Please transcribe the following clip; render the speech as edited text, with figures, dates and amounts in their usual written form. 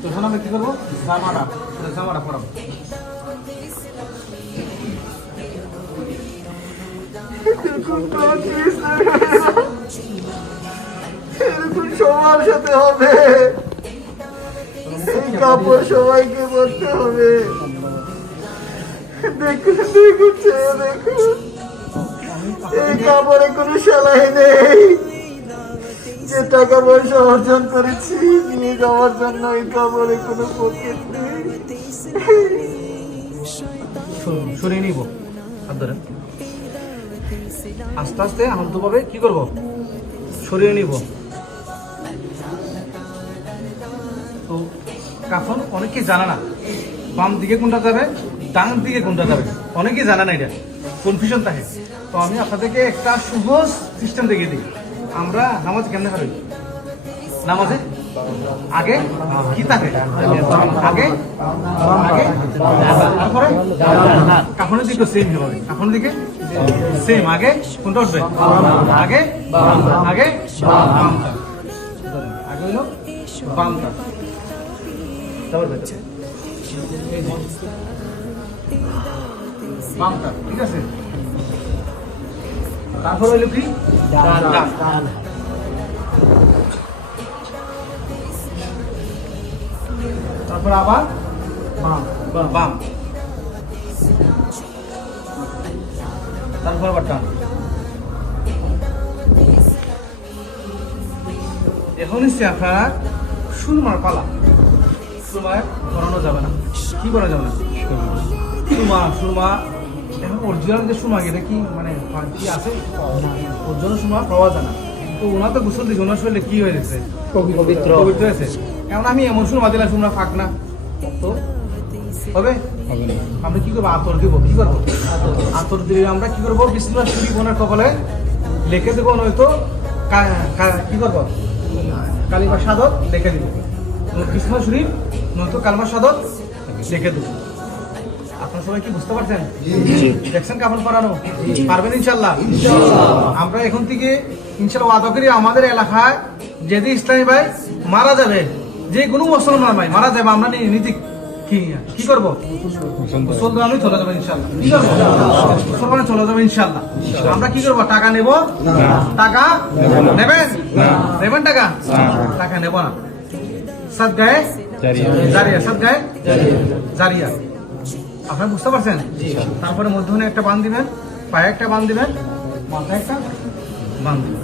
তো এখন আমরা কি করবো, জামাটা পরাবো। এরকম সবার সাথে হবে, এই কাপড় সবাইকে পরতে হবে। দেখুন দেখুন দেখুন, এই কাপড়ে কোনো সেলাই নেই। যে টাকা পয়সা অর্জন করেছি নিয়ে যাওয়ার জন্য, এই কাপড়ে কোনো পকেট নেই। সরিয়ে নিব, হাত ধরে আস্তে আস্তে আনন্দভাবে কি করব, সরিয়ে নিব। তো কাফন অনেকে জানে না বাম দিকে কোনটা যাবে, ডান দিকে কোনটা যাবে, অনেকেই জানে না, এটা কনফিউশন থাকে। তো আমি আপনাদেরকে একটা সহজ সিস্টেম দেখিয়ে দিই। আমরা নামাজ কেমনে করি, নামাজে আগে কি থাকে, আগে আগে তারপরে কাফনের দিকে সেম হবে, কাফনের দিকে সেম, আগে কোনটা উঠবে, আগে আগে বামটা, আগে হলো বামটা, তারপর বামটা, ঠিক আছে। তারপর হইলো কি, ডান। তারপর আবার বাম, তারপর আবার ডান। এখন হচ্ছে আপনারা সুরমার পালা। সুরমায় করানো যাবে না, কি করা যাবে না, সুরমা এখন অরিজিনাল যে সুরমা, এটা কি মানে কি আছে, অরিজিনাল সুরমা পাওয়া যায় না। তো ওনার তো গোসল দিচ্ছে, ওনার শরীরে কি হয়েছে, পবিত্র হয়েছে। এখন আমি এমন সুরমা দিলাম, সুরমা ফাঁক না, তো হবে আমরা কি করবো, আতর দিব, কি করবো, আতর দিলে আমরা কি করবো, বিসমিল্লাহ শরীফ ওনার কপালে লিখে দেবো, নয়তো কি করবো, কালিমা সাদত লিখে দিব, বিসমিল্লাহ শরীফ নয়তো কালিমা সাদত লিখে দেবো। আপনার সবাই কি বুঝতে পারছেন, দেখছেন কাপড় পরানো পারবেন ইনশাল্লাহ। আমরা এখন থেকে ইনশাল্লাহ ওয়াদা করি, আমাদের এলাকায় যদি ইসলামী ভাই মারা যাবে, যে কোনো মুসলমান ভাই মারা যাবে, আমরা নিজে কি করবো, মুসলমানই চলে যাবে ইনশাল্লাহ, কি করবো, মুসলমানে চলে যাবে ইনশাল্লাহ। আমরা কি করবো, টাকা নেব, টাকা নেবেন টাকা নেব না, সাদগায়ে জারিয়া, সাদগায়ে জারিয়া। আপনারা বুঝতে পারছেন। তারপরে মধ্যখানে একটা বান দিবেন, পায়ে একটা বান দিবেন, মাথায় একটা বান দিবেন।